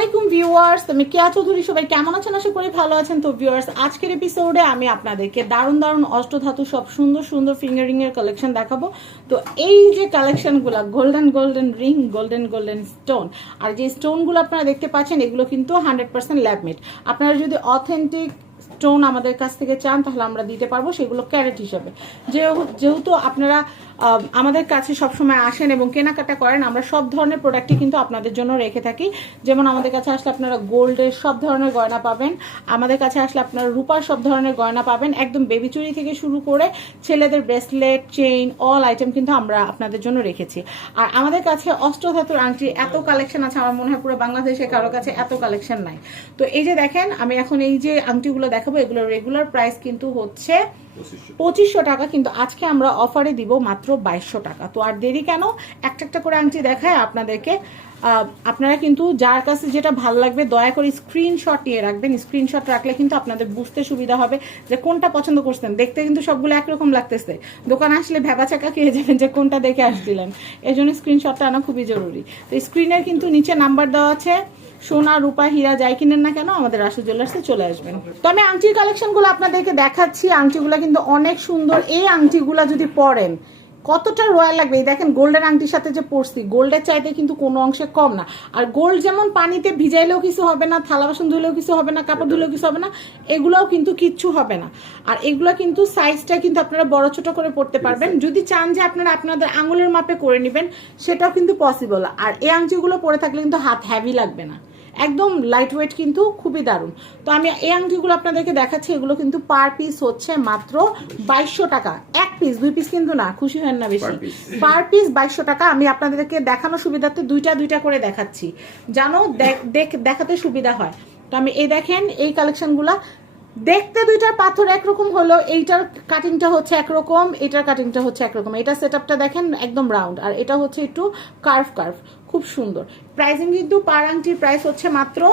আলাইকুম ভিউয়ার্স আমি কেয়া চৌধুরী সবাই কেমন আছেন? আশা করি ভালো আছেন। তো ভিউয়ার্স, আজকের এপিসোডে আমি আপনাদেরকে দারুণ দারুণ অষ্টধাতু সব সুন্দর সুন্দর ফিঙ্গারিং এর কালেকশন দেখাবো। তো এই যে কালেকশনগুলো golden golden ring golden golden stone আর যে স্টোনগুলো আপনারা দেখতে পাচ্ছেন, এগুলো কিন্তু হান্ড্রেড পার্সেন্ট ল্যাবমেড আপনারা যদি অথেন্টিক স্টোন আমাদের কাছ থেকে চান, তাহলে আমরা দিতে পারব, সেগুলো ক্যারেট হিসাবে। যেহেতু আপনারা আমাদের কাছে সবসময় আসেন এবং কেনাকাটা করেন আমরা সব ধরনের প্রোডাক্টই কিন্তু আপনাদের জন্য রেখে থাকি। যেমন আমাদের কাছে আসলে আপনারা গোল্ডের সব ধরনের গয়না পাবেন আমাদের কাছে আসলে আপনারা রূপার সব ধরনের গয়না পাবেন একদম বেবি চুরি থেকে শুরু করে ছেলেদের ব্রেসলেট চেইন অল আইটেম কিন্তু আমরা আপনাদের জন্য রেখেছি। আর আমাদের কাছে অষ্টধাতুর আংটি এত কালেকশন আছে আমার মনে হয় পুরো বাংলাদেশে কারও কাছে এত কালেকশন নাই। তো এই যে দেখেন আমি এখন এই যে আংটিগুলো দেখাবো এগুলোর রেগুলার প্রাইস কিন্তু হচ্ছে পঁচিশশো টাকা। কিন্তু আজকে আমরা অফারে দিব মাত্র বাইশশো টাকা। তো আর দেরি কেন? একটা একটা করে আংটি দেখায় আপনাদেরকে। আপনারা কিন্তু যার কাছে যেটা ভালো লাগবে, দয়া করে স্ক্রিনশট নিয়ে রাখবেন। স্ক্রিনশট রাখলে কিন্তু আপনাদের বুঝতে সুবিধা হবে যে কোনটা পছন্দ করছেন। দেখতে কিন্তু সবগুলো একরকম লাগতেছে। দোকানে আসলে ভেবা চাকা খেয়ে যাবেন যে কোনটা দেখে আসছিলেন। এই জন্য স্ক্রিনশটটা আনা খুবই জরুরি। তো স্ক্রিনের কিন্তু নিচে নাম্বার দেওয়া আছে। সোনা, রূপা, হীরা যাই কিনেন না কেন, আমাদের রাসু জুয়েলার্সে চলে আসবেন। তো আমি আংটির কালেকশনগুলো আপনাদেরকে দেখাচ্ছি। আংটিগুলো কিন্তু অনেক সুন্দর। এই আংটিগুলো যদি পরেন কতটা রয়্যাল লাগবে? এই দেখেন গোল্ডের আংটির সাথে যে পরছি গোল্ডের চাইতে কিন্তু কোনো অংশে কম না। আর গোল্ড যেমন পানিতে ভিজাইলেও কিছু হবে না থালা বাসন ধুলেও কিছু হবে না কাপড় ধুলেও কিছু হবে না এগুলোও কিন্তু কিচ্ছু হবে না। আর এগুলো কিন্তু সাইজটা কিন্তু আপনারা বড় ছোট করে পড়তে পারবেন। যদি চান যে আপনারা আপনাদের আঙুলের মাপে করে নেবেন সেটাও কিন্তু পসিবল আর এই আংটিগুলো পরে থাকলে কিন্তু হাত হ্যাভি লাগবে না। একদম লাইট ওয়েট কিন্তু খুবই দারুণ। তো আমি এই আংটিগুলো আপনাদেরকে দেখাচ্ছি এগুলো কিন্তু পার পিস হচ্ছে মাত্র বাইশশো টাকা। পিস দুই পিস কিন্তু না খুশি হয় না বেশি। পার পিস বাইশশো টাকা আমি আপনাদেরকে দেখানো সুবিধার্থে দুইটা দুইটা করে দেখাচ্ছি। জানো দেখ- দেখ- দেখাতে সুবিধা হয়। তো আমি এই দেখেন এই কালেকশনগুলা দেখতে দুইটার পাথর একরকম হলো এইটার কাটিংটা হচ্ছে একরকম এটার কাটিংটা হচ্ছে একরকম। এটা সেট দেখেন একদম রাউন্ড আর এটা হচ্ছে একটু কার্ভ কার্ভ খুব সুন্দর। প্রাইসিং কিন্তু পার আংটির প্রাইস হচ্ছে মাত্র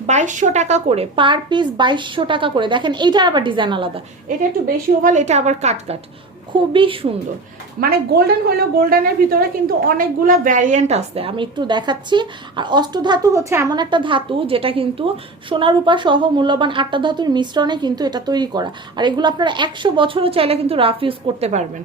বাইশশো টাকা করে পার পিস বাইশশো টাকা করে। দেখেন এইটার আবার ডিজাইন আলাদা। এটা একটু বেশি ওভাল এটা আবার কাট কাট খুবই সুন্দর। মানে গোল্ডেন হলেও গোল্ডেনের ভিতরে কিন্তু অনেকগুলা ভ্যারিয়েন্ট আছে আমি একটু দেখাচ্ছি। আর অষ্টধাতু হচ্ছে এমন একটা ধাতু যেটা কিন্তু সোনা রূপা সহ মূল্যবান আটটা ধাতুর মিশ্রণে কিন্তু এটা তৈরি করা। আর এগুলো আপনারা একশো বছরও চাইলে কিন্তু রাফ ইউজ করতে পারবেন।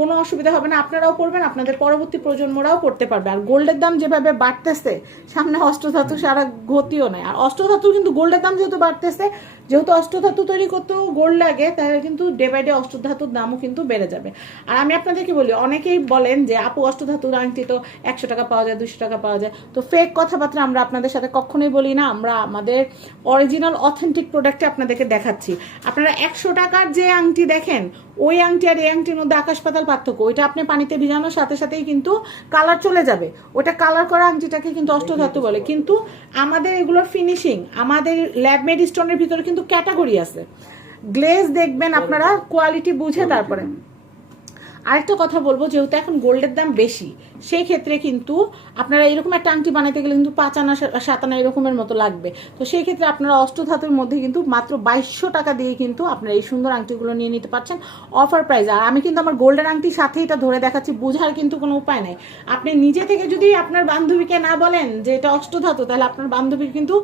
কোনো অসুবিধা হবে না, আপনারাও পড়বেন, আপনাদের পরবর্তী প্রজন্মরাও পড়তে পারবে। আর গোল্ডের দাম যেভাবে বাড়তেছে, সামনে অষ্টধাতু সারা গতিও নেই। আর অষ্টধাতু কিন্তু গোল্ডের দাম যেহেতু বাড়তেছে, যেহেতু অষ্টধাতু তৈরি করতেও গোল্ড লাগে, তাহলে কিন্তু ডে বাই ডে অষ্টধাতুর দামও কিন্তু বেড়ে যাবে। আর আমি আপনাদেরকে বলি, অনেকেই বলেন যে, আপু, অষ্টধাতুর আংটি তো একশো টাকা পাওয়া যায় দুশো টাকা পাওয়া যায়। তো ফেক কথাবার্তা আমরা আপনাদের সাথে কখনোই বলি না, আমরা আমাদের অরিজিনাল অথেন্টিক প্রোডাক্টে আপনাদেরকে দেখাচ্ছি। আপনারা একশো টাকার যে আংটি দেখেন ওই আংটি আর এই আংটির মধ্যে আকাশ পাতাল পার্থক্য। ওইটা আপনি পানিতে ভিজানোর সাথে সাথেই কিন্তু কালার চলে যাবে। ওটা কালার করা আংটিটাকে কিন্তু অষ্টধাতু বলে। কিন্তু আমাদের এগুলোর ফিনিশিং আমাদের ল্যাব মেড স্টোনের ভিতরে কিন্তু ক্যাটাগরি আছে। গ্লেজ দেখবেন আপনারা কোয়ালিটি বুঝে তারপরে। আরেকটা কথা বলব, যেহেতু এখন গোল্ডের দাম বেশি সেই ক্ষেত্রে কিন্তু আপনারা এরকম একটা আংটি বানাইতে গেলে কিন্তু পাঁচ আনা, সাত আনা এরকমের মতো লাগবে। তো সেই ক্ষেত্রে আপনারা অষ্টধাতুর মধ্যে কিন্তু মাত্র বাইশশো টাকা দিয়ে কিন্তু আপনারা এই সুন্দর আংটিগুলো নিয়ে নিতে পারছেন অফার প্রাইস আর আমি কিন্তু আমার গোল্ডের আংটির সাথে এটা ধরে দেখাচ্ছি, বোঝার কিন্তু কোনো উপায় নাই। আপনি নিজে থেকে যদি আপনার বান্ধবীকে না বলেন যে এটা অষ্টধাতু, তাহলে আপনার বান্ধবীর কিন্তু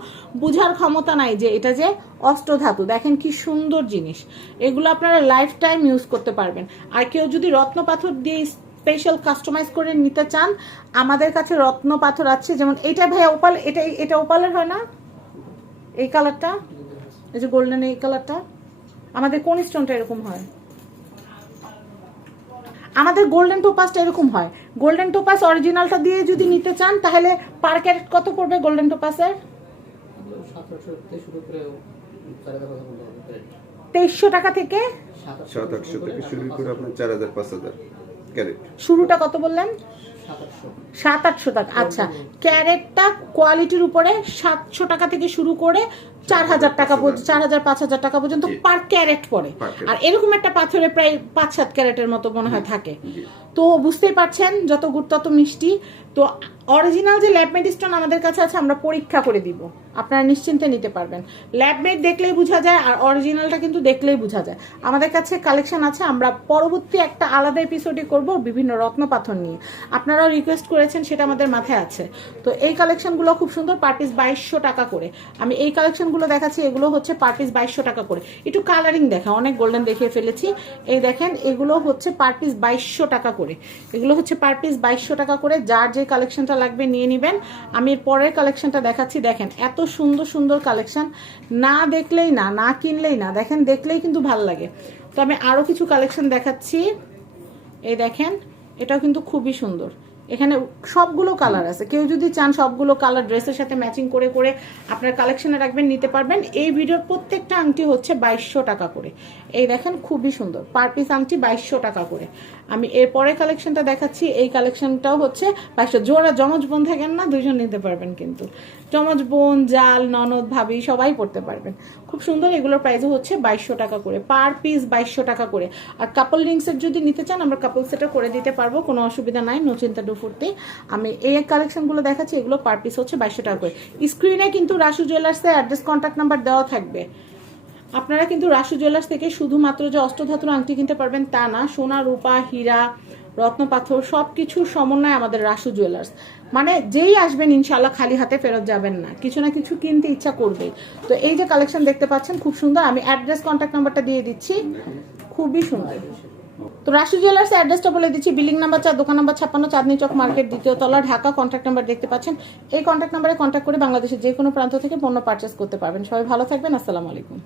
বোঝার ক্ষমতা নাই যে এটা যে অষ্টধাতু। দেখেন কি সুন্দর জিনিস। এগুলো আপনারা লাইফ টাইম ইউজ করতে পারবেন। আর কেউ যদি রত্ন পাথর দিয়ে স্পেশাল কাস্টমাইজ করে নিতে চান আমাদের কাছে রত্ন পাথর আছে যেমন এইটা ভাইয়া ওপাল এটা এটা ওপালের হয় না? এই কালারটা এই যে গোল্ডেন এই কালারটা আমাদের কোন স্টোনটা এরকম হয়? আমাদের গোল্ডেন টোপাসটা এরকম হয়। গোল্ডেন টোপাস অরিজিনালটা দিয়ে যদি নিতে চান তাহলে পার ক্যারেট কত পড়বে গোল্ডেন টোপাসের তেইশশো টাকা থেকে সাত আটশো থেকে শুরু করে আপনার চার হাজার পাঁচ হাজার ক্যারেট। শুরুটা কত বললেন? সাত আটশো। টাকা আচ্ছা। ক্যারেটটা কোয়ালিটির উপরে সাতশো টাকা থেকে শুরু করে চার হাজার টাকা পর্যন্ত চার হাজার পাঁচ হাজার টাকা পর্যন্ত পার ক্যারেট পড়ে। আর এরকম একটা পাথরে প্রায় পাঁচ সাত ক্যারেটের মতো মনে হয় থাকে। তো বুঝতেই পারছেন যত গুড় তত মিষ্টি। তো অরিজিনাল যে ল্যাবমেড স্টোন আমাদের কাছে আছে আমরা পরীক্ষা করে দিব। আপনারা নিশ্চিন্তে নিতে পারবেন। ল্যাবমেড দেখলেই বোঝা যায় আর অরিজিনালটা কিন্তু দেখলেই বোঝা যায়। আমাদের কাছে কালেকশন আছে আমরা পরবর্তী একটা আলাদা এপিসোডে করব বিভিন্ন রত্ন পাথর নিয়ে। আপনারাও রিকোয়েস্ট করেছেন সেটা আমাদের মাথায় আছে। তো এই কালেকশনগুলো খুব সুন্দর পার পিস বাইশশো টাকা করে। আমি এই কালেকশনগুলো দেখাচ্ছি, এগুলো হচ্ছে পার পিস বাইশশো টাকা করে। একটু কালারিং দেখা অনেক গোল্ডেন দেখিয়ে ফেলেছি। এই দেখেন, এগুলো হচ্ছে পার পিস বাইশশো টাকা করে। এগুলো হচ্ছে পার পিস বাইশশো টাকা করে, যার যে কালেকশনটা লাগবে নিয়ে নেবেন। আমি পরের কালেকশনটা দেখাচ্ছি, দেখেন, এত সুন্দর সুন্দর কালেকশন না দেখলেই না না কিনলেই না, দেখেন, দেখলেই কিন্তু ভালো লাগে। তো আমি আরও কিছু কালেকশন দেখাচ্ছি। এই দেখেন, এটাও কিন্তু খুবই সুন্দর। এখানে সবগুলো কালার আছে। কেউ যদি চান সবগুলো কালার ড্রেসের সাথে ম্যাচিং করে করে আপনার কালেকশনে রাখবেন, নিতে পারবেন। এই ভিডিওর প্রত্যেকটা আংটি হচ্ছে বাইশশো টাকা করে। এই দেখেন খুবই সুন্দর। পার পিস আংটি বাইশশো টাকা করে। আমি এর পরে কালেকশনটা দেখাচ্ছি। এই কালেকশনটাও হচ্ছে বাইশশো। জোড়া জমজ বোন থাকেন না দুজন নিতে পারবেন কিন্তু। জমজ বোন, জাল, ননদ, ভাবি সবাই পড়তে পারবেন। খুব সুন্দর এগুলোর প্রাইসও হচ্ছে বাইশশো টাকা করে। পার পিস বাইশশো টাকা করে। আর কাপল রিংসের যদি নিতে চান, আমরা কাপল সেটও করে দিতে পারব, কোনো অসুবিধা নাই নো ডুফুরতে আমি এই কালেকশনগুলো দেখাচ্ছি, এগুলো পার পিস হচ্ছে বাইশশো টাকা করে। স্ক্রিনে কিন্তু রাসু জুয়েলার্সের অ্যাড্রেস কন্ট্যাক্ট নাম্বার দেওয়া থাকবে। আপনারা কিন্তু রাসু জুয়েলার্স থেকে শুধুমাত্র যে অষ্টধাতুর আংটি কিনতে পারবেন তা না, সোনা, রূপা, হীরা, রত্ন, পাথর সব কিছুর সমন্বয় আমাদের রাসু জুয়েলার্স মানে যেই আসবেন ইনশাল্লাহ খালি হাতে ফেরত যাবেন না। কিছু না কিছু কিনতে ইচ্ছা করবেই। তো এই যে কালেকশন দেখতে পাচ্ছেন, খুব সুন্দর। আমি অ্যাড্রেস কন্ট্যাক্ট নাম্বারটা দিয়ে দিচ্ছি। খুবই সুন্দর। তো রাশি জুয়েলার্স অ্যাড্রেসটা বলে দিচ্ছি। বিল্ডিং নাম্বার চার, দোকান নাম্বার ছাপ্পান্ন, চাঁদনি চক মার্কেট, দ্বিতীয় তলা, ঢাকা। কন্ট্যাক্ট নাম্বার দেখতে পাচ্ছেন। এই কন্ট্যাক্ট নাম্বারে কন্ট্যাক্ট করে বাংলাদেশের যে কোনো প্রান্ত থেকে পণ্য পারচেস করতে পারবেন। সবাই ভালো থাকবেন। আসসালামু আলাইকুম।